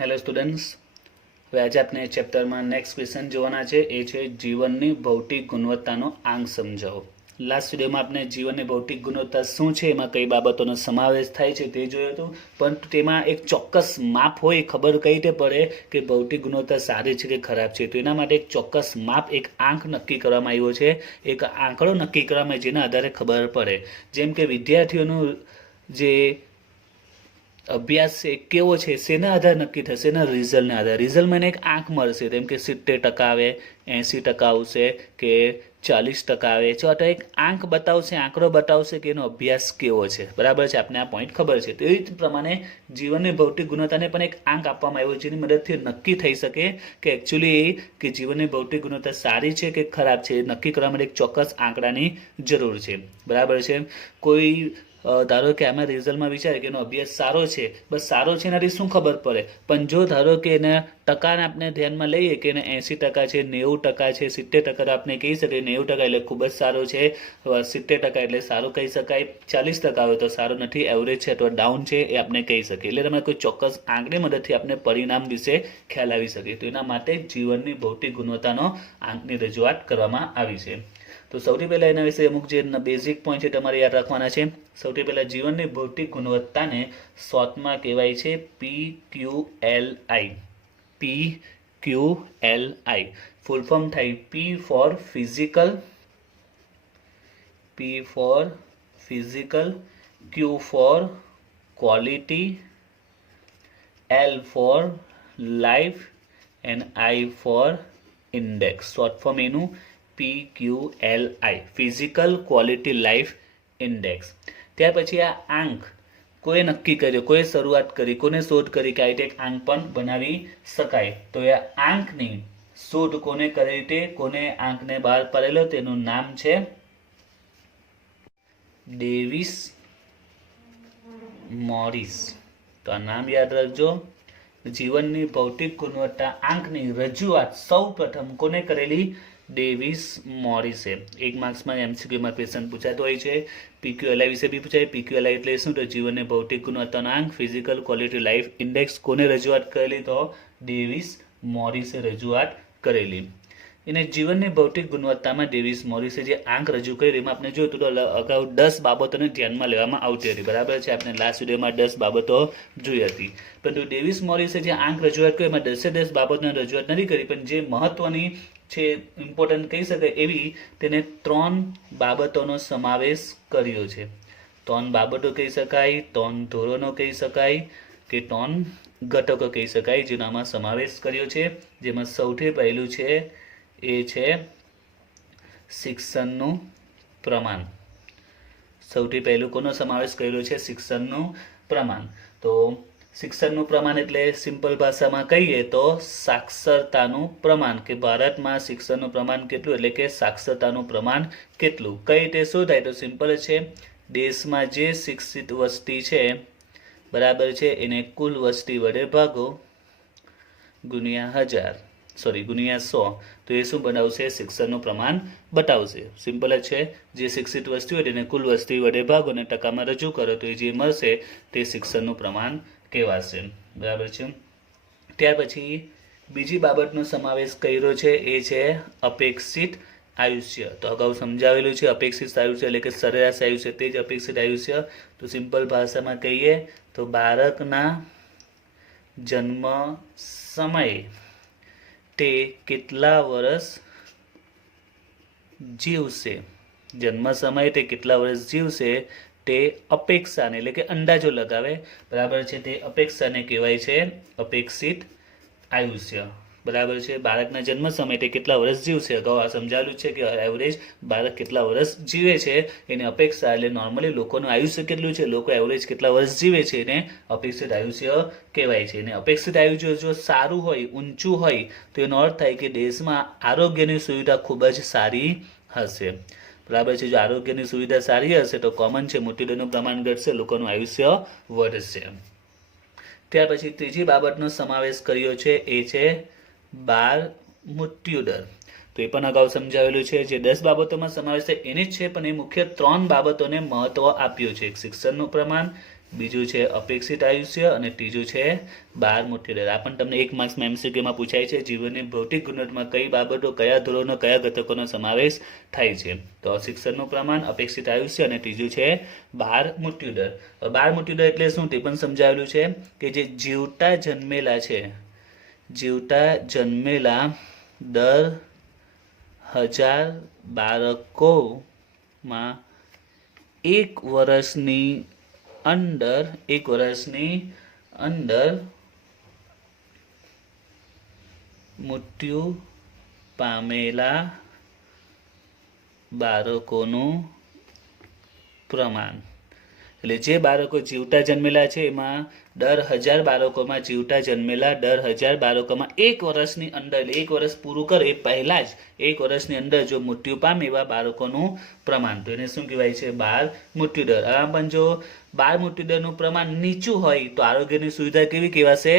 Hello students, હવે આજે આપણે ચેપ્ટરમાં નેક્સ્ટ ક્વેશ્ચન જોવાના છે. એ છે જીવનની ભૌતિક ગુણવત્તાનો આંક સમજાવો. લાસ્ટ વિડીયોમાં આપણે જીવનની ભૌતિક ગુણવત્તા શું છે, એમાં કઈ બાબતોનો સમાવેશ થાય છે તે જોયું હતું, પરંતુ તેમાં એક ચોક્કસ માપ હોય, ખબર કઈ રીતે પડે કે ભૌતિક ગુણવત્તા સારી છે કે ખરાબ છે. તો એના માટે એક ચોક્કસ માપ, એક આંક નક્કી કરવામાં આવ્યો છે, એક આંકડો નક્કી કરવામાં આવે જેના આધારે ખબર પડે. જેમ કે વિદ્યાર્થીઓનું જે અભ્યાસ છે કેવો છે શેના આધારે નક્કી થશે, એના રિઝલ્ટના આધારે. રિઝલ્ટમાં એને એક આંક મળશે, જેમ કે 70% આવે, 80% આવશે કે 40% આવે છે, અથવા એક આંક બતાવશે, આંકડો બતાવશે કે એનો અભ્યાસ કેવો છે. બરાબર છે, આપને આ પોઈન્ટ ખબર છે. તો એ જ પ્રમાણે જીવનની ભૌતિક ગુણવત્તાને પણ એક આંક આપવામાં આવ્યો છે, જેની મદદથી નક્કી થઈ શકે કે એકચ્યુઅલી કે જીવનની ભૌતિક ગુણવત્તા સારી છે કે ખરાબ છે. નક્કી કરવા માટે એક ચોક્કસ આંકડાની જરૂર છે. બરાબર છે. કોઈ ધારો કે આમાં રિઝલ્ટમાં વિચારે કે એનો અભ્યાસ સારો છે, બસ સારો છે એનાથી શું ખબર પડે, પણ જો ધારો કે એના ટકાને આપણે ધ્યાનમાં લઈએ કે એને 80% છે, 90% છે, 70% તો આપણે કહી શકીએ 90% એટલે ખૂબ જ સારો છે, 70% એટલે સારું કહી શકાય, 40% આવે તો સારું નથી, એવરેજ છે અથવા ડાઉન છે એ આપણે કહી શકીએ. એટલે તમે કોઈ ચોક્કસ આંકની મદદથી આપણે પરિણામ વિશે ખ્યાલ આવી શકે. તો એના માટે જીવનની ભૌતિક ગુણવત્તાનો આંકની રજૂઆત કરવામાં આવી છે. તો સૌથી પહેલાં એના વિશે અમુક જે બેઝિક પોઈન્ટ છે તમારે યાદ રાખવાના છે. સૌથી પહેલાં જીવનની ભૌતિક ગુણવત્તાને શોર્ટમાં કહેવાય છે PQLI. PQLI ફૂલ ફોર્મ થાય P for physical, Q for quality, L for life and I for index. Short form એનું PQLI, physical quality life index. ત્યાર પછી આ આંક કોઈ નક્કી કર્યો, કોઈ શરૂઆત કરી, કોને શોધ કરી કે આ રીતે એક આંક પણ બનાવી શકાય. તો એ આંકની શોધ કોને કરી તે, કોને આંકને બહાર પાડેલો, તેનું નામ છે ડેવિસ મોરિસ. તો આ નામ યાદ રાખજો. જીવનની ભૌતિક ગુણવત્તા આંકની રજૂઆત સૌ પ્રથમ કોને કરેલી? ડેવિસ મોરિસે. એક માર્ક્સમાં એમસીક્યુમાં ક્વેશ્ચન પૂછાતો હોય છે. PQLI વિશે બી પૂછાય. PQLI એટલે શું? તો જીવનની ભૌતિક ગુણવત્તાનો આંક, ફિઝિકલ ક્વોલિટી લાઈફ ઇન્ડેક્સ. કોને રજૂઆત કરેલી? તો ડેવિસ મોરિસે રજૂઆત કરેલી. એને જીવનની ભૌતિક ગુણવત્તામાં ડેવિસ મોરિસે જે આંક રજૂ કરી એમાં આપણે જોયું તો અગાઉ 10 બાબતોને ધ્યાનમાં લેવામાં આવતી હતી. બરાબર છે, આપણે લાસ્ટ વિડીયોમાં 10 બાબતો જોઈ હતી. પરંતુ ડેવિસ મોરિસે જે આંક રજૂઆત કરી એમાં 10 બાબતોની રજૂઆત નથી કરી, પણ જે મહત્વની છે, ઇમ્પોર્ટન્ટ કહી શકાય એવી, તેને 3 બાબતોનો સમાવેશ કર્યો છે. 3 બાબતો કહી શકાય, 3 ધોરણો કહી શકાય કે 3 ઘટકો કહી શકાય, જેનો આમાં સમાવેશ કર્યો છે. જેમાં સૌથી પહેલું છે એ છે શિક્ષણનું પ્રમાણ. સૌથી પહેલું કોનો સમાવેશ કર્યો છે? શિક્ષણનું પ્રમાણ. તો શિક્ષણનું પ્રમાણ એટલે સિમ્પલ ભાષામાં કહીએ તો સાક્ષરતાનું પ્રમાણ, કે ભારતમાં શિક્ષણનું પ્રમાણ કેટલું, એટલે કે સાક્ષરતાનું પ્રમાણ કેટલું. કઈ રીતે શું થાય? તો સિમ્પલ છે, દેશમાં જે શિક્ષિત વસ્તી છે, બરાબર છે, એને કુલ વસ્તી વડે ભાગો ગુણ્યા 100. તો એ શું બનાવશે? શિક્ષણનું પ્રમાણ બતાવશે. સિમ્પલ જ છે, જે શિક્ષિત વસ્તી હોય તેને કુલ વસ્તી વડે ભાગો અને ટકામાં રજૂ કરો તો એ જે મળશે તે શિક્ષણનું પ્રમાણ કહેવાશે. બરાબર છે. ત્યાર પછી બીજી બાબતનો સમાવેશ કર્યો છે એ છે અપેક્ષિત આયુષ્ય. તો અગાઉ સમજાવેલું છે અપેક્ષિત આયુષ્ય એટલે કે સરેરાશ આયુષ્ય, તે જ અપેક્ષિત આયુષ્ય. તો સિમ્પલ ભાષામાં કહીએ તો બાળકના જન્મ સમયે તે કેટલા વર્ષ જીવશે, જન્મ સમયે તે કેટલા વર્ષ જીવશે તે અપેક્ષાને એટલે કે અંદાજો લગાવે. બરાબર છે, તે અપેક્ષાને કહેવાય છે અપેક્ષિત આયુષ્ય. બરાબર છે. બાળકના જન્મ સમયે તે કેટલા વર્ષ જીવશે, અગાઉ આ સમજાવેલું છે કે એવરેજ બાળક કેટલા વર્ષ જીવે છે એને અપેક્ષા, એટલે નોર્મલી લોકોનું આયુષ્ય કેટલું છે, લોકો એવરેજ કેટલા વર્ષ જીવે છે એને અપેક્ષિત આયુષ્ય કહેવાય છે. અને અપેક્ષિત આયુષ્ય જો સારું હોય, ઊંચું હોય, તો એનો અર્થ થાય કે દેશમાં આરોગ્યની સુવિધા ખૂબ જ સારી હશે. બરાબર છે. જો આરોગ્યની સુવિધા સારી હશે તો કોમન છે, મૃત્યુદરનું પ્રમાણ ઘટશે, લોકોનું આયુષ્ય વધશે. ત્યાર પછી ત્રીજી બાબતનો સમાવેશ કર્યો છે એ છે બાળ મૃત્યુદર. તો એ પણ અગાઉ સમજાવેલું છે. જે 10 બાબતોમાં સમાવેશ છે એની જ છે, પણ એ મુખ્ય 3 બાબતોને મહત્વ આપ્યું છે. એક શિક્ષણનું પ્રમાણ, બીજું છે અપેક્ષિત આયુષ્ય અને ત્રીજું છે 12 મૃત્યુદર. આ પણ તમને 1 માર્ક્સમાં એમસીક્યુમાં પૂછાય છે. જીવનની ભૌતિક ગુણવત્તામાં કઈ બાબતો, કયા ધોરણો, કયા ઘટકોનો સમાવેશ થાય છે? તો શિક્ષણનું પ્રમાણ, અપેક્ષિત આયુષ્ય અને ત્રીજું છે 12 મૃત્યુદર. 12 મૃત્યુદર એટલે શું તે પણ સમજાવેલું છે કે જે જીવતા જન્મેલા છે, જીવતા જન્મેલા દર 1000 બાળકોમાં 1 વર્ષની અંદર મૃત્યુ પામેલા બાળકોનું પ્રમાણ. એટલે જે બાળકો જીવતા જન્મેલા છે એમાં દર 1000 બાળકોમાં જીવતા જન્મેલા દર 1000 બાળકોમાં 1 વર્ષની અંદર, એટલે 1 વર્ષ પૂરું કરે એ પહેલાં જ 1 વર્ષની અંદર જો મૃત્યુ પામે એવા બાળકોનું પ્રમાણ, તો એને શું કહેવાય છે? 12 મૃત્યુદર. આમ પણ જો 12 મૃત્યુદરનું પ્રમાણ નીચું હોય તો આરોગ્યની સુવિધા કેવી કહેવાશે?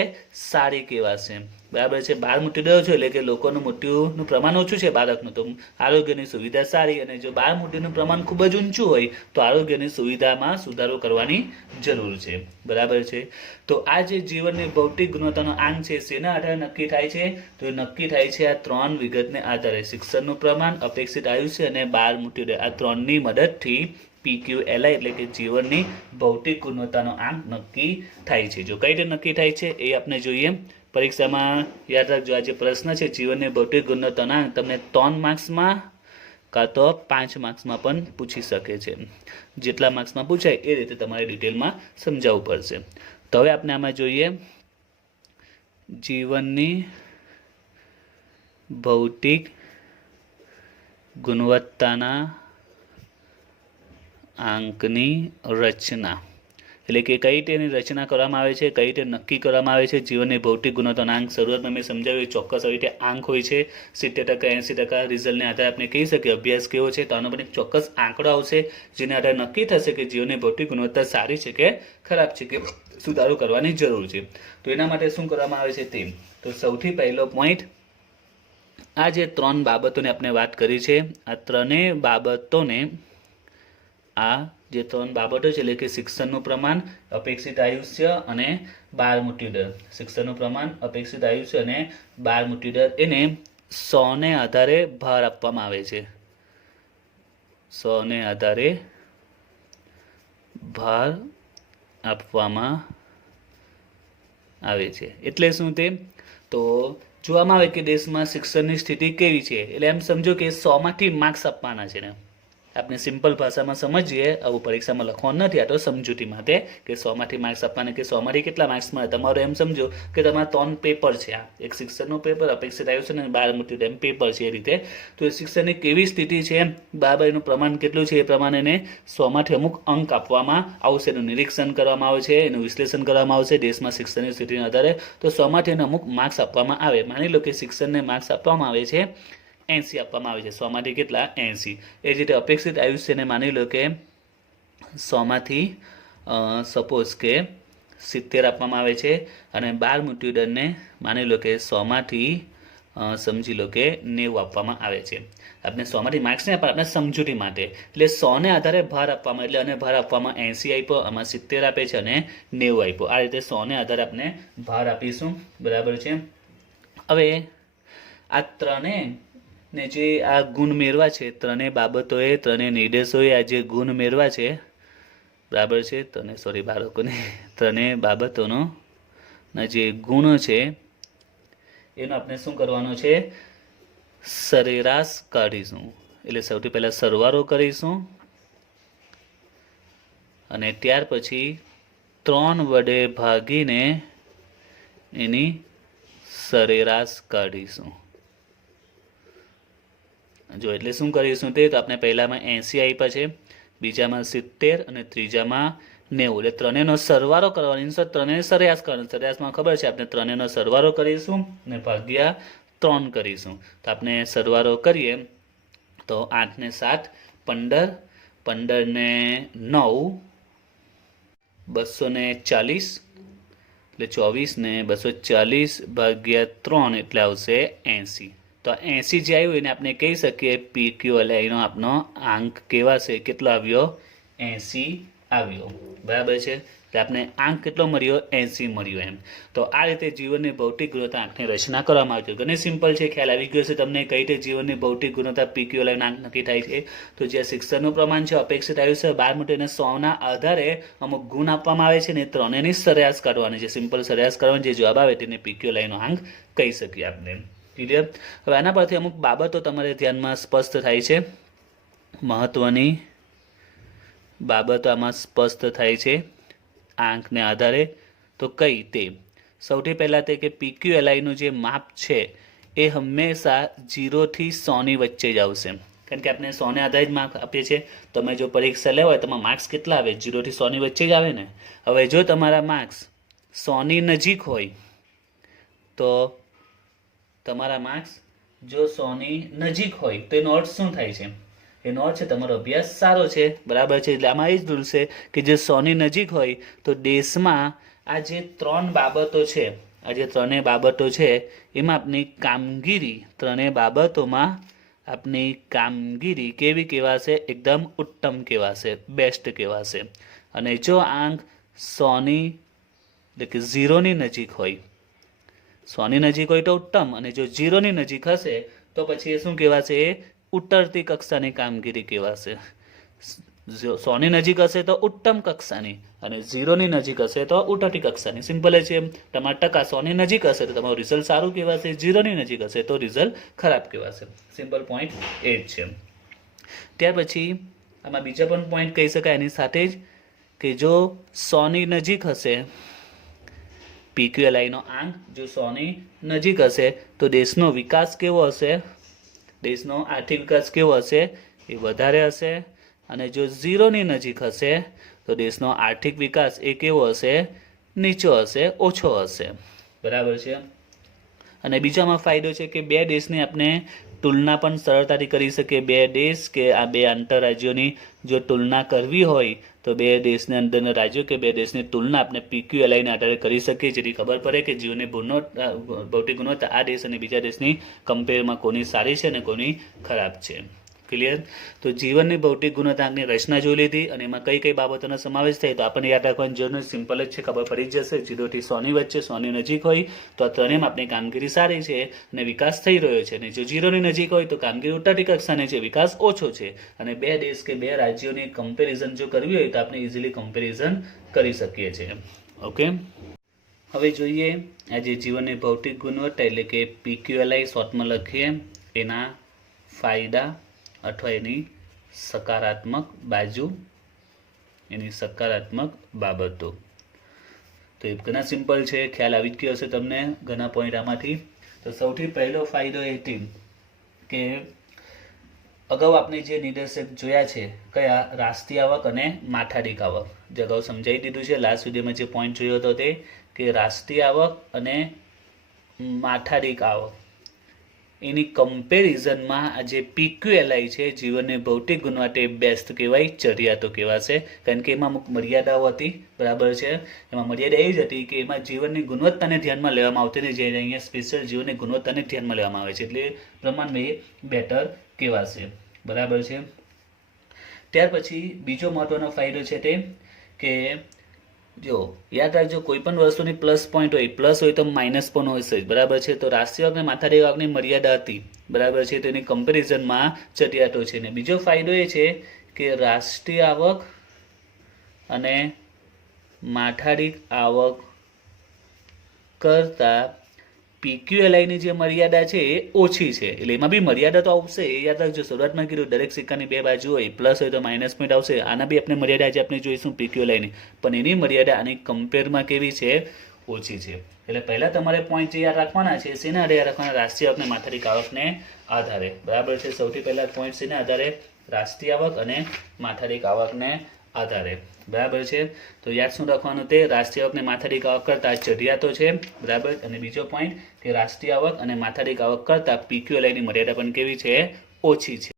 સારી કહેવાશે. બરાબર છે. 12 મૃત્યુદર છે એટલે કે લોકોનું મૃત્યુનું પ્રમાણ ઓછું છે બાળકનું, તો આરોગ્યની સુવિધા સારી. અને જો 12 મૃત્યુનું પ્રમાણ ખૂબ જ ઊંચું હોય તો આરોગ્યની સુવિધામાં સુધારો કરવાની જરૂર છે. બરાબર છે. તો આ જે જીવનની ભૌતિક ગુણવત્તાનો આંક છે શેના આધારે નક્કી થાય છે? તો એ નક્કી થાય છે આ 3 વિગતને આધારે: શિક્ષણનું પ્રમાણ, અપેક્ષિત આયુષ્ય અને 12 મૃત્યુદર. આ 3ની મદદથી PQLI એટલે કે જીવનની ભૌતિક ગુણવત્તાનો આંક નક્કી થાય છે. જો કઈ રીતે નક્કી થાય છે એ આપણે જોઈએ. પરીક્ષામાં યાદ રાખજો, આ જે પ્રશ્ન છે જીવનની ભૌતિક ગુણવત્તાનો આંક તમને 3 માર્ક્સમાં કાં તો 5 માર્ક્સમાં પણ પૂછી શકે છે. જેટલા માર્ક્સમાં પૂછાય એ રીતે તમારે ડિટેલમાં સમજાવવું પડશે. તો હવે આપણે આમાં જોઈએ જીવનની ભૌતિક ગુણવત્તાના આંકની રચના, એટલે કે કઈ રીતે એની રચના કરવામાં આવે છે, કઈ રીતે નક્કી કરવામાં આવે છે. જીવનની ભૌતિક ગુણવત્તાનો આંક શરૂઆતમાં મેં સમજાવ્યું ચોક્કસ આવી રીતે આંક હોય છે. 70%, 80% રિઝલ્ટને આધારે આપણે કહી શકીએ અભ્યાસ કેવો છે, તો આનો પણ એક ચોક્કસ આંકડો આવશે જેના આધારે નક્કી થશે કે જીવનની ભૌતિક ગુણવત્તા સારી છે કે ખરાબ છે, કે સુધારો કરવાની જરૂર છે. તો એના માટે શું કરવામાં આવે છે તે, તો સૌથી પહેલો પોઈન્ટ, આ જે 3 બાબતોને આપણે વાત કરી છે, આ ત્રણેય બાબતોને, આ જે 3 બાબતો છે એટલે કે શિક્ષણનું પ્રમાણ, અપેક્ષિત આયુષ્ય અને 12 મૃત્યુદર. શિક્ષણનું પ્રમાણ, અપેક્ષિત આયુષ્ય અને 12 મૃત્યુદર, એને 100 ને આધારે ભાર આપવામાં આવે છે. 100 ને આધારે ભાર આપવામાં આવે છે. એટલે શું તે, તો જોવામાં આવે કે દેશમાં શિક્ષણની સ્થિતિ કેવી છે, એટલે એમ સમજો કે 100માંથી માર્ક્સ આપવાના છે ને. આપણે સિમ્પલ ભાષામાં સમજીએ, આવું પરીક્ષામાં લખવાનું નથી, આ તો સમજૂતી માટે કે 100માંથી માર્ક્સ આપવાના, કે 100માંથી કેટલા માર્ક્સ મળે. તમારું એમ સમજો કે તમારા 3 પેપર છે, આ એક શિક્ષણનું પેપર, અપેક્ષિત આયુષ્ય અને 12 મૃત્યુદર એમ પેપર છે એ રીતે. તો એ શિક્ષણની કેવી સ્થિતિ છે, બરાબર, એનું પ્રમાણ કેટલું છે એ પ્રમાણે એને 100માંથી અમુક અંક આપવામાં આવશે, એનું નિરીક્ષણ કરવામાં આવે છે, એનું વિશ્લેષણ કરવામાં આવશે દેશમાં શિક્ષણની સ્થિતિના આધારે. તો 100માંથી એને અમુક માર્ક્સ આપવામાં આવે. માની લો કે શિક્ષણને માર્ક્સ આપવામાં આવે છે 80 આપવામાં આવે છે, 100માંથી કેટલા? 80. એ જ રીતે અપેક્ષિત આયુષ્યને માની લો કે 100માંથી સપોઝ કે 70 આપવામાં આવે છે, અને 12 મૃત્યુદરને માની લો કે 100માંથી સમજી લો કે 90 આપવામાં આવે છે. આપણે 100માંથી માર્ક્સ નહીં આપે, આપણે સમજૂતી માટે, એટલે 100 ને આધારે ભાર આપવામાં, એટલે અને ભાર આપવામાં 80 આપ્યો, આમાં 70 આપે છે અને 90 આપ્યો. આ રીતે 100 ને આધારે આપણે ભાર આપીશું. બરાબર છે. હવે આ ત્રણેય ને જે આ ગુણ મેળવા છે, ત્રણેય બાબતોએ, ત્રણેય નિર્દેશોએ આ જે ગુણ મેળવા છે, બરાબર છે, બાળકોને ત્રણેય બાબતોનો જે ગુણ છે એનો આપણે શું કરવાનો છે? સરેરાશ કાઢીશું. એટલે સૌથી પહેલાં સરવાળો કરીશું અને ત્યાર પછી 3 વડે ભાગીને એની સરેરાશ કાઢીશું. જો એટલે શું કરીશું તે, તો આપણે પહેલામાં 80 આપ્યા છે, બીજામાં 70 અને ત્રીજામાં 90. એટલે ત્રણેયનો સરવાળો કરવાનો, ત્રણેય સરેરાશ કરવાનો. સરેરાશમાં ખબર છે આપણે ત્રણેયનો સરવાળો કરીશું અને ભાગ્યા 3 કરીશું. તો આપણે સરવાળો કરીએ તો 8 ને 7 15, 15 ને 9 240, એટલે 24 ને 240 ભાગ્યા 3 એટલે આવશે 80. તો 80 જે આવ્યું એને આપણે કહી શકીએ PQLI નો આપણો આંક કેવા છે, કેટલો આવ્યો? 80 આવ્યો. બરાબર છે. એટલે આપણે આંક કેટલો મળ્યો 80 મળ્યો એમ. તો આ રીતે જીવનની ભૌતિક ગુણવત્તા આંકની રચના કરવામાં આવી છે. ઘણી સિમ્પલ છે, ખ્યાલ આવી ગયો છે તમને કઈ રીતે જીવનની ભૌતિક ગુણવત્તા PQ લાઈન આંક નક્કી થાય છે. તો જે શિક્ષણનું પ્રમાણ છે અપેક્ષિત આવ્યું છે 12 મૂલ્ય અને 100ના આધારે અમુક ગુણ આપવામાં આવે છે ને ત્રણેયની સરેરાશ કાઢવાની છે. સિમ્પલ સરેરાશ કરવાની, જે જવાબ આવે તેને PQ લાઈનનો આંક કહી શકીએ આપણે. ક્લિયર? હવે આના પરથી અમુક બાબતો તમારે ધ્યાનમાં સ્પષ્ટ થાય છે. મહત્વની બાબતો આમાં સ્પષ્ટ થાય છે આંકને આધારે. તો કઈ તે સૌથી પહેલાં તે કે PQLI નું જે માપ છે એ હંમેશા 0 થી 100ની વચ્ચે જ આવશે, કારણ કે આપણે 100ને આધારે જ માર્ક આપીએ છીએ. તમે જો પરીક્ષા લેવા હોય તમારા માર્ક્સ કેટલા આવે? 0 થી 100ની વચ્ચે જ આવે ને. હવે જો તમારા માર્ક્સ 100ની નજીક હોય તો તમારા માર્ક્સ જો 100ની નજીક હોય તો એનો અર્થ શું થાય છે? એનો અર્થ છે તમારો અભ્યાસ સારો છે, બરાબર છે. એટલે આમાં એ જ રૂલ છે કે જે 100ની નજીક હોય તો દેશમાં આ જે 3 બાબતો છે, આ જે ત્રણેય બાબતો છે એમાં આપની કામગીરી, ત્રણેય બાબતોમાં આપની કામગીરી કેવી કહેવાશે? એકદમ ઉત્તમ કહેવાશે, બેસ્ટ કહેવાશે. અને જો આંક 100ની એટલે કે 0ની નજીક હોય, 100ની નજીક હોય તો ઉત્તમ, અને જો 0ની નજીક હશે તો પછી એ શું કહેવાશે? એ ઉતરતી કક્ષાની કામગીરી કહેવાશે. 100ની નજીક હશે તો ઉત્તમ કક્ષાની, અને 0ની નજીક હશે તો ઉતરતી કક્ષાની. સિમ્પલ છે. તમારા ટકા 100ની નજીક હશે તો તમારું રિઝલ્ટ સારું કહેવાશે, 0ની નજીક હશે તો રિઝલ્ટ ખરાબ કહેવાશે. સિમ્પલ પોઈન્ટ એ જ છે. ત્યાર પછી આમાં બીજા પણ પોઈન્ટ કહી શકાય એની સાથે જ, કે જો 100ની નજીક હશે PQLI નો આંક જો 100ની નજીક હશે તો દેશનો વિકાસ કેવો હશે? દેશનો આર્થિક વિકાસ કેવો હશે? એ વધારે હશે. અને જો 0ની નજીક હશે તો દેશનો આર્થિક વિકાસ એ કેવો હશે? નીચો હશે, ઓછો હશે. બરાબર છે. અને બીજામાં ફાયદો છે કે બે દેશની આપણે તુલના પણ સરળતાથી કરી શકીએ. બે દેશ કે આ બે આંતરરાજ્યોની જો તુલના કરવી હોય તો બે દેશની અંદરના રાજ્યો કે બે દેશની તુલના આપણે PQLI ના આધારે કરી શકીએ, જેથી ખબર પડે કે જીવનની ભૌતિક ગુણવત્તા આ દેશ અને બીજા દેશની કમ્પેરમાં કોની સારી છે અને કોની ખરાબ છે. ક્લિયર? તો જીવનની ભૌતિક ગુણવત્તાની રચના જોઈ લીધી અને એમાં કઈ કઈ બાબતોનો સમાવેશ થાય તો આપણને યાદ રાખવાની જરૂર સિમ્પલ જ છે, ખબર પડી જશે. 0 થી 100ની વચ્ચે, 100ની નજીક હોય તો આ ત્રણેયમાં આપણી કામગીરી સારી છે અને વિકાસ થઈ રહ્યો છે. અને જો 0ની નજીક હોય તો કામગીરી ઉતરતી કક્ષાની છે, વિકાસ ઓછો છે. અને બે દેશ કે બે રાજ્યોની કમ્પેરિઝન જો કરવી હોય તો આપણે ઇઝીલી કમ્પેરિઝન કરી શકીએ છીએ. ઓકે, હવે જોઈએ આ જે જીવનની ભૌતિક ગુણવત્તા એટલે કે PQLI શોર્ટમાં લખીએ એના ફાયદા અથવા એની સકારાત્મક બાજુ, એની સકારાત્મક બાબતો. તો એ ઘણા સિમ્પલ છે, ખ્યાલ આવી ગયો હશે તમને ઘણા પોઈન્ટ આમાંથી. તો સૌથી પહેલો ફાયદો એ હતી કે અગાઉ આપણે જે નિર્દેશક જોયા છે કયા? રાષ્ટ્રીય આવક અને માથાદીઠ આવક. જે અગાઉ સમજાવી દીધું છે લાસ્ટ વિડીયોમાં જે પોઈન્ટ જોયો હતો તે કે રાષ્ટ્રીય આવક અને માથાદીઠ આવક એની કમ્પેરિઝનમાં આ જે PQLI છે જીવનની ભૌતિક ગુણવત્તા બેસ્ટ કહેવાય, ચડિયાતો કહેવાશે. કારણ કે એમાં અમુક મર્યાદાઓ હતી, બરાબર છે. એમાં મર્યાદા એ જ હતી કે એમાં જીવનની ગુણવત્તાને ધ્યાનમાં લેવામાં આવતી નથી, જે અહીંયા સ્પેશિયલ જીવનની ગુણવત્તાને ધ્યાનમાં લેવામાં આવે છે, એટલે પ્રમાણમાં એ બેટર કહેવાશે. બરાબર છે. ત્યાર પછી બીજો મહત્વનો ફાયદો છે તે કે જો યાદ રાખજો કોઈ પણ વસ્તુની પ્લસ પોઈન્ટ હોય, પ્લસ હોય તો માઇનસ પણ હોય છે, બરાબર છે. તો રાષ્ટ્રીય આવક અને માથાદીઠ આવકની મર્યાદા હતી, બરાબર છે. તો એની કમ્પેરિઝનમાં ચડિયાતો છે. ને બીજો ફાયદો એ છે કે રાષ્ટ્રીય આવક અને માથાદીઠ આવક કરતાં PQLI ની જે મર્યાદા છે એ ઓછી છે. એટલે એમાં બી મર્યાદા તો આવશે, એ યાદ રાખજો. શરૂઆતમાં કીધું દરેક સિક્કાની બે બાજુ હોય, પ્લસ હોય તો માઇનસ પોઈન્ટ આવશે. આના બી આપણે મર્યાદા આજે આપણે જોઈશું PQLI ની, પણ એની મર્યાદા આની કમ્પેરમાં કેવી છે? ઓછી છે. એટલે પહેલા તમારે પોઈન્ટ જે યાદ રાખવાના છે શેના આધારે યાદ રાખવાના? રાષ્ટ્રીય આવક અને માથાદીઠ આવકને આધારે, બરાબર છે. સૌથી પહેલા પોઈન્ટ શેના આધારે? રાષ્ટ્રીય આવક અને માથાદીઠ આવકને આધારે, બરાબર છે. તો યાદ શું રાખવાનું? તે રાષ્ટ્રીય આવક અને માથાદીઠ આવક કરતાં ચડિયાતો છે, બરાબર. અને બીજો પોઈન્ટ કે રાષ્ટ્રીય આવક અને માથાદીઠ આવક કરતાં PQLI ની મર્યાદા પણ કેવી છે? ઓછી છે.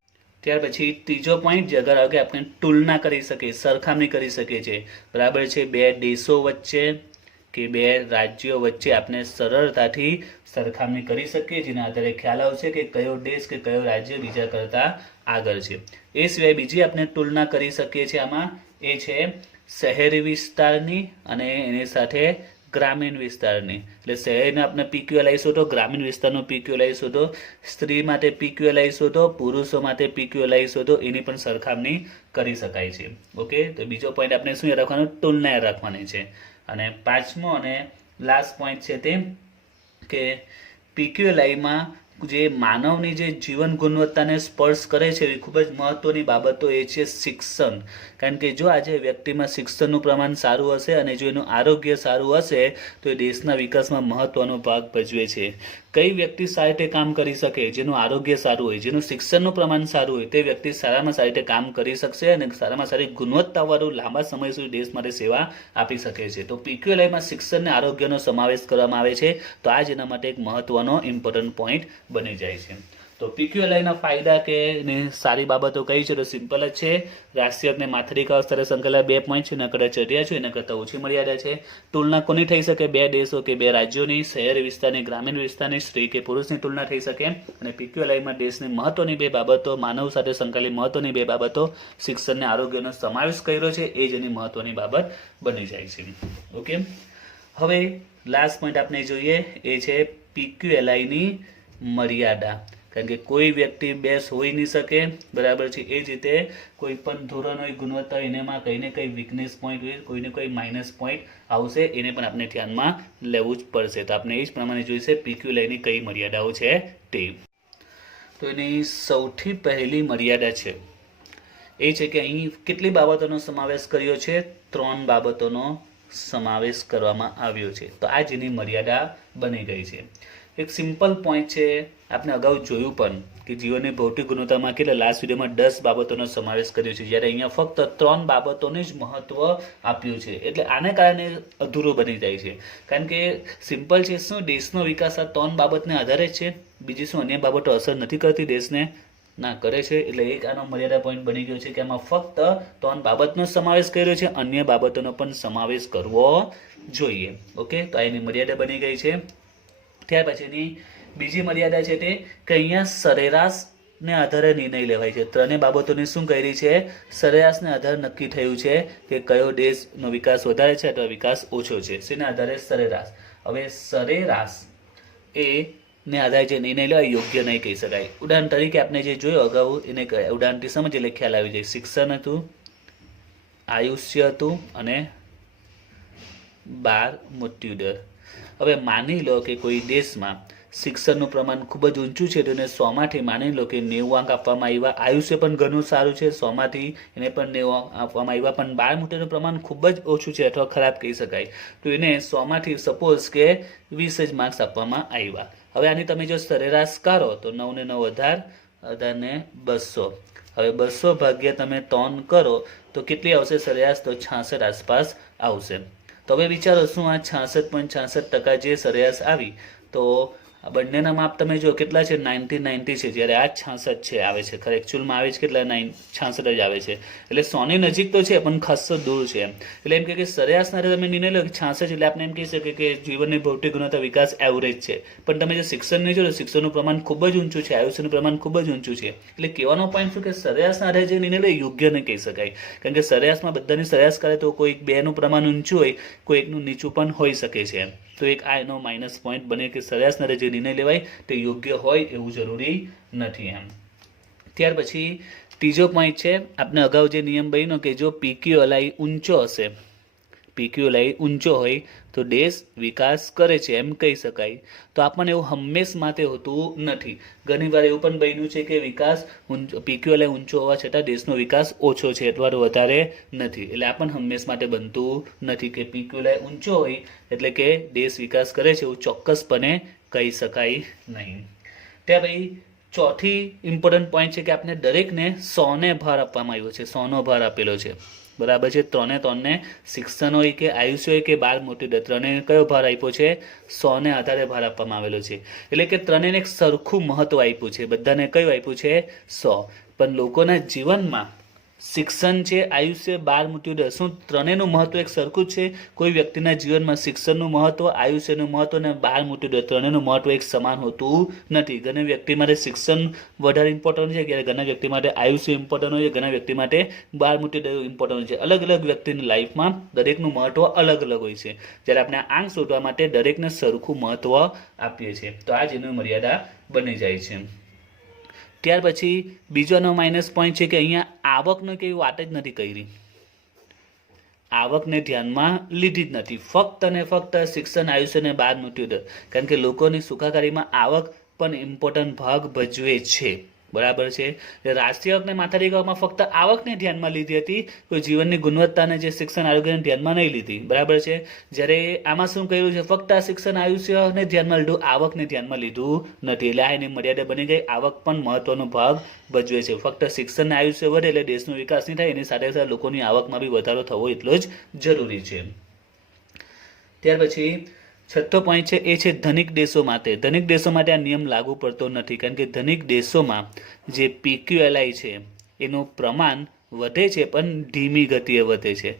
ત્યાર પછી ત્રીજો પોઈન્ટ જે અગર આગળ આપણે તુલના કરી શકીએ, સરખામણી કરી શકીએ છીએ, બરાબર છે. બે દેશો વચ્ચે કે બે રાજ્યો વચ્ચે આપણે સરળતાથી સરખામણી કરી શકીએ, જેના આધારે ખ્યાલ આવશે કે કયો દેશ કે કયો રાજ્ય બીજા કરતાં આગળ છે. એ સિવાય બીજી આપણે તુલના કરી શકીએ છીએ આમાં, એ છે શહેરી વિસ્તારની અને એની સાથે ગ્રામીણ વિસ્તારની. એટલે શહેરને આપણે PQLI શોધો, ગ્રામીણ વિસ્તારનો PQLI શોધો, સ્ત્રી માટે PQLI શોધો, પુરુષો માટે PQLI શોધો, એની પણ સરખામણી કરી શકાય છે. ઓકે, તો બીજો પોઈન્ટ આપણે શું યાદ રાખવાનો? તુલના યાદ રાખવાની છે. અને પાંચમો અને લાસ્ટ પોઈન્ટ છે તે કે PQLIમાં જે માનવની જે જીવન ગુણવત્તાને સ્પર્શ કરે છે એવી ખૂબ જ મહત્વની બાબતો એ છે શિક્ષણ. કારણ કે જો આજે વ્યક્તિમાં શિક્ષણનું પ્રમાણ સારું હશે અને જો એનું આરોગ્ય સારું હશે તો એ દેશના વિકાસમાં મહત્વનો ભાગ ભજવે છે. કઈ વ્યક્તિ સારી રીતે કામ કરી શકે? જેનું આરોગ્ય સારું હોય, જેનું શિક્ષણનું પ્રમાણ સારું હોય, તે વ્યક્તિ સારામાં સારી રીતે કામ કરી શકશે અને સારામાં સારી ગુણવત્તાવાળું લાંબા સમય સુધી દેશ માટે સેવા આપી શકે છે. તો PQLIમાં શિક્ષણ અને આરોગ્યનો સમાવેશ કરવામાં આવે છે. તો આ જ એના માટે એક મહત્વનો ઇમ્પોર્ટન્ટ પોઈન્ટ બની જાય છે. તો PQLIના ફાયદા કે સારી બાબતો કઈ છે? તો સિમ્પલ જ છે. રાષ્ટ્રીય અને માથરિકા સ્તરે સંકળાયેલા 2 પોઈન્ટ છે. એના કરતાં ચર્યા છે, એના કરતાં ઓછી મર્યાદા છે. તુલના કોની થઈ શકે? 2 દેશો કે 2 રાજ્યોની, શહેરી વિસ્તારની, ગ્રામીણ વિસ્તારની, સ્ત્રી કે પુરુષની તુલના થઈ શકે. અને PQLIમાં દેશની મહત્વની 2 બાબતો, માનવ સાથે સંકળાયેલી મહત્વની 2 બાબતો, શિક્ષણ અને આરોગ્યનો સમાવેશ કર્યો છે. એ જ એની મહત્વની બાબત બની જાય છે. ઓકે, હવે લાસ્ટ પોઈન્ટ આપણે જોઈએ એ છે PQLIની મર્યાદા. કારણ કે કોઈ વ્યક્તિ બેસ હોઈ નહીં શકે, બરાબર છે. એ જ રીતે કોઈ પણ ધોરણ હોય, ગુણવત્તા હોય, એનામાં કંઈ ને કંઈ વીકનેસ પોઈન્ટ હોય, કોઈને કોઈ માઇનસ પોઈન્ટ આવશે, એને પણ આપણે ધ્યાનમાં લેવું જ પડશે. તો આપણે એ જ પ્રમાણે જોઈશે PQLIની કઈ મર્યાદાઓ છે તે. તો એની સૌથી પહેલી મર્યાદા છે એ છે કે અહીં કેટલી બાબતોનો સમાવેશ કર્યો છે? 3 બાબતોનો સમાવેશ કરવામાં આવ્યો છે. તો આ જ એની મર્યાદા બની ગઈ છે. એક સિમ્પલ પોઈન્ટ છે, આપણે અગાઉ જોયું પણ કે જીવનની ભૌતિક ગુણવત્તામાં કેટલા લાસ્ટ વિડીયોમાં 10 બાબતોનો સમાવેશ કર્યો છે, જ્યારે અહીંયા ફક્ત 3 બાબતોને જ મહત્વ આપ્યું છે. એટલે આને કારણે અધૂરો બની જાય છે. કારણ કે સિમ્પલ છે શું, દેશનો વિકાસ આ 3 બાબતને આધારે છે. બીજી શું અન્ય બાબતો અસર નથી કરતી દેશને? ના કરે છે. એટલે એક આનો મર્યાદા પોઈન્ટ બની ગયો છે કે આમાં ફક્ત 3 બાબતનો સમાવેશ કર્યો છે, અન્ય બાબતોનો પણ સમાવેશ કરવો જોઈએ. ઓકે, તો આ એની મર્યાદા બની ગઈ છે. ત્યાર પછીની બીજી મર્યાદા છે તે કે અહીંયા સરેરાશને આધારે નિર્ણય લેવાય છે. 3 બાબતોની શું કરી છે? સરેરાશને આધારે નક્કી થયું છે કે કયો દેશનો વિકાસ વધારે છે અથવા વિકાસ ઓછો છે. શેના આધારે? સરેરાશ. હવે સરેરાશ એ ને આધારે જે નિર્ણય લેવાય યોગ્ય નહીં કહી શકાય. ઉદાહરણ તરીકે આપણે જે જોયું અગાઉ એને ઉદાહરણથી સમજ એટલે ખ્યાલ આવી જાય. શિક્ષણ હતું, આયુષ્ય હતું અને 12 મૃત્યુદર. હવે માની લો કે કોઈ દેશમાં શિક્ષણનું પ્રમાણ ખૂબ જ ઊંચું છે, તો એને 100માંથી માની લો કે 90 અંક આપવામાં આવ્યા. આયુષ્ય પણ ઘણું સારું છે, 100માંથી એને પણ 90 અંક આપવામાં આવ્યા. પણ 12 મૃત્યુનું પ્રમાણ ખૂબ જ ઓછું છે અથવા ખરાબ કહી શકાય, તો એને 100માંથી સપોઝ કે 20 જ માર્ક્સ આપવામાં આવ્યા. હવે આની તમે જો સરેરાશ કરો તો 9 ને 9 18 ને 200. હવે 200 ભાગ્યા તમે 3 કરો તો કેટલી આવશે સરેરાશ? તો 66 આસપાસ આવશે. તો હવે વિચારો શું આ 66.66% જે સરેરાશ આવી, તો આ બંનેના માપ તમે જો કેટલા છે? 90 છે, જ્યારે આ 66 છે આવે છે. ખરેખર એકચ્યુઅલમાં આવે છે કેટલા? 66 જ આવે છે. એટલે 100ની નજીક તો છે પણ ખાસો દૂર છે. એટલે એમ કે સરેરાશના તમે નિર્ણય લો 66, એટલે આપણે એમ કહી શકીએ કે જીવનની ભૌતિક ગુણવત્તા વિકાસ એવરેજ છે. પણ તમે જો શિક્ષણને જો શિક્ષણનું પ્રમાણ ખૂબ જ ઊંચું છે, આયુષ્યનું પ્રમાણ ખૂબ જ ઊંચું છે. એટલે કહેવાનો પોઈન્ટ શું કે સરેરાશના આધારે જે નિર્ણય લે યોગ્ય નહીં કહી શકાય. કારણ કે સરેરાશમાં બધાની સરેરાશ કરે તો કોઈ 2નું પ્રમાણ ઊંચું હોય, કોઈ 1નું નીચું પણ હોઈ શકે છે. તો એક આ એનો માઇનસ પોઈન્ટ બને કે સરેરાશના જે નિર્ણય લેવાય તે યોગ્ય હોય એવું જરૂરી નથી એમ. ત્યાર પછી ત્રીજો પોઈન્ટ છે, આપણે અગાઉ જે નિયમ બન્યો કે જો PQLI ઊંચો હશે, PQLI ઊંચો હોય તો દેશ વિકાસ કરે છે એમ કહી શકાય. તો આપણને એવું હંમેશ માટે હોતું નથી. ઘણીવાર એવું પણ બન્યું છે કે વિકાસ PQLI ઊંચો હોવા છતાં દેશનો વિકાસ ઓછો છે અથવા વધારે નથી. એટલે આ પણ હંમેશ માટે બનતું નથી કે PQLI ઊંચો હોય એટલે કે દેશ વિકાસ કરે છે એવું ચોક્કસપણે કહી શકાય નહીં. ત્યાં ભાઈ ચોથી ઇમ્પોર્ટન્ટ પોઈન્ટ છે કે આપણે દરેકને 100ને ભાર આપવામાં આવ્યો છે, 100નો ભાર આપેલો છે, બરાબર છે. 3ને શિક્ષણ હોય કે આયુષ્ય હોય કે 12 મૃત્યુદર, 3ને કયો ભાર આપ્યો છે? 100ને આધારે ભાર આપવામાં આવેલો છે. એટલે કે 3ને એક સરખું મહત્વ આપ્યું છે, બધાને કયું આપ્યું છે? 100. પણ લોકોના જીવનમાં શિક્ષણ છે, આયુષ્ય, બાળ મૃત્યુદર, શું ત્રણેયનું મહત્વ એક સરખું જ છે? કોઈ વ્યક્તિના જીવનમાં શિક્ષણનું મહત્વ, આયુષ્યનું મહત્વ અને બાળ મૃત્યુદર ત્રણેયનું મહત્વ એક સમાન હોતું નથી. ઘણા વ્યક્તિ માટે શિક્ષણ વધારે ઇમ્પોર્ટન્ટ છે, જ્યારે ઘણા વ્યક્તિ માટે આયુષ્ય ઇમ્પોર્ટન્ટ હોય છે, ઘણા વ્યક્તિ માટે બાળ મૃત્યુદર ઇમ્પોર્ટન્ટ છે. અલગ અલગ વ્યક્તિની લાઈફમાં દરેકનું મહત્વ અલગ અલગ હોય છે. જ્યારે આપણે આંક શોધવા માટે દરેકને સરખું મહત્વ આપીએ છીએ, તો આ જ એની મર્યાદા બની જાય છે. ત્યાર પછી બીજોનો માઇનસ પોઈન્ટ છે કે અહીંયા આવકનો કેવી વાત જ નથી કરી. આવકને ધ્યાનમાં લીધી જ નથી, ફક્ત અને ફક્ત શિક્ષણ, આયુષ્ય અને બાળ મૃત્યુદર. કારણ કે લોકોની સુખાકારીમાં આવક પણ ઇમ્પોર્ટન્ટ ભાગ ભજવે છે. બરાબર છે. રાષ્ટ્રીય હકને માથાદીઠ હકમાં ફક્ત આવકને ધ્યાનમાં લીધી હતી, કોઈ જીવનની ગુણવત્તાને જે શિક્ષણ આરોગ્યને ધ્યાનમાં નહીં લીધી. બરાબર છે. જ્યારે આમાં શું કર્યું છે, ફક્ત આ શિક્ષણ આયુષ્યને ધ્યાનમાં લીધું, આવકને ધ્યાનમાં લીધું નથી. એટલે આ એની મર્યાદા બની ગઈ. આવક પણ મહત્વનો ભાગ ભજવે છે. ફક્ત શિક્ષણ આયુષ્ય વધે એટલે દેશનો વિકાસ નહીં થાય, એની સાથે સાથે લોકોની આવકમાં બી વધારો થવો એટલો જ જરૂરી છે. ત્યાર પછી છઠ્ઠો પોઈન્ટ છે એ છે ધનિક દેશો માટે. ધનિક દેશો માટે આ નિયમ લાગુ પડતો નથી, કારણ કે ધનિક દેશોમાં જે PQLI છે એનું પ્રમાણ વધે છે પણ ધીમી ગતિએ વધે છે.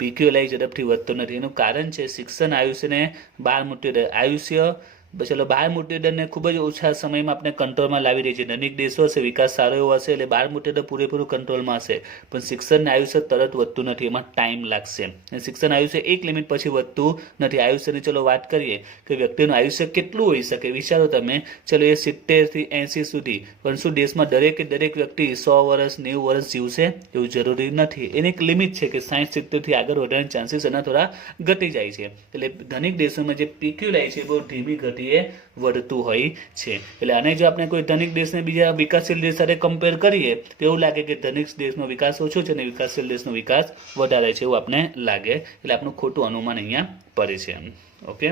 PQLI ઝડપથી વધતો નથી. એનું કારણ છે શિક્ષણ, આયુષ્ય ને બાળ મૃત્યુદર. આયુષ્ય ચલો બાળ મૃત્યુદરને ખૂબ જ ઓછા સમયમાં આપણે કંટ્રોલમાં લાવી રહી છે. ધનિક દેશો હશે, વિકાસ સારો એવો હશે એટલે બાળ મૃત્યુદર પૂરેપૂરું કંટ્રોલમાં હશે, પણ શિક્ષણ આયુષ્ય તરત વધતું નથી, એમાં ટાઈમ લાગશે. શિક્ષણ આયુષ્ય એક લિમિટ પછી વધતું નથી. આયુષ્યની ચલો વાત કરીએ કે વ્યક્તિનું આયુષ્ય કેટલું હોઈ શકે, વિચારો તમે. ચલો એ 70 થી 80 સુધી, પણ શું દેશમાં દરેક વ્યક્તિ 100 વર્ષ 90 વર્ષ જીવશે? એવું જરૂરી નથી. એની એક લિમિટ છે કે 60-70 થી આગળ વધવાના ચાન્સીસ એના થોડા ઘટી જાય છે. એટલે ધનિક દેશોમાં જે PQLI છે બહુ ધીમી ગતિએ વધતું હોય છે. એટલે આને જો આપણે કોઈ ધનિક દેશને બીજા વિકાસશીલ દેશ સાથે કમ્પેર કરીએ તો એવું લાગે કે ધનિક દેશનો વિકાસ ઓછો છે અને વિકાસશીલ દેશનો વિકાસ વધારે છે, એવું આપણે લાગે. એટલે આપણું ખોટું અનુમાન અહીંયા પડે છે. ઓકે,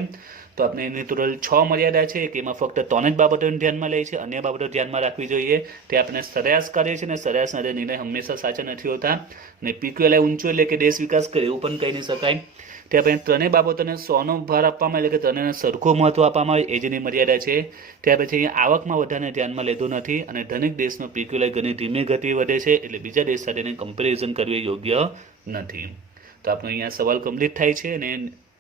તો આપણે એની ટોટલ 6 મર્યાદા છે કે એમાં ફક્ત 3 જ બાબતોને ધ્યાનમાં લે છે, અન્ય બાબતો ધ્યાનમાં રાખવી જોઈએ. તે આપણે સરેરાશ કરીએ છીએ, અને સરેરાશ સાથે નિર્ણય હંમેશા સાચા નથી હોતા. અને PQLI ઊંચું એટલે કે દેશ વિકાસ કરે એવું પણ કહી નહીં શકાય. તે આપણે ત્રણેય બાબતોને 100નો ભાર આપવામાં, એટલે કે ત્રણેયને સરખું મહત્વ આપવામાં આવે, એ જેની મર્યાદા છે. ત્યાર પછી અહીંયા આવકમાં વધારે ધ્યાનમાં લેતું નથી, અને ધનિક દેશનો PQLI ઘણી ધીમી ગતિ વધે છે, એટલે બીજા દેશ સાથેની કમ્પેરિઝન કરવી યોગ્ય નથી. તો આપણો અહીંયા સવાલ કમ્પ્લીટ થાય છે. અને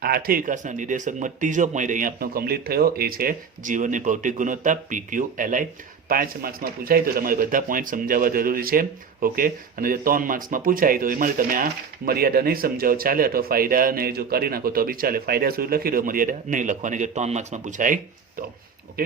આર્થિક વિકાસના નિર્દેશકમાં ત્રીજો પોઈન્ટ અહીંયા આપણો કમ્પ્લીટ થયો, એ છે જીવનની ભૌતિક ગુણવત્તા PQLI. 5 માર્ક્સમાં પૂછાય તો તમારે બધા પોઈન્ટ સમજાવવા જરૂરી છે. ઓકે, અને જે 3 માર્ક્સમાં પૂછાય તો એમાંથી તમે આ મર્યાદા નહીં સમજાવો ચાલે, અથવા ફાયદાને જો કરી નાખો તો બી ચાલે. ફાયદા સુધી લખી દો, મર્યાદા નહીં લખવાની, જો 3 માર્ક્સમાં પૂછાય તો. ઓકે.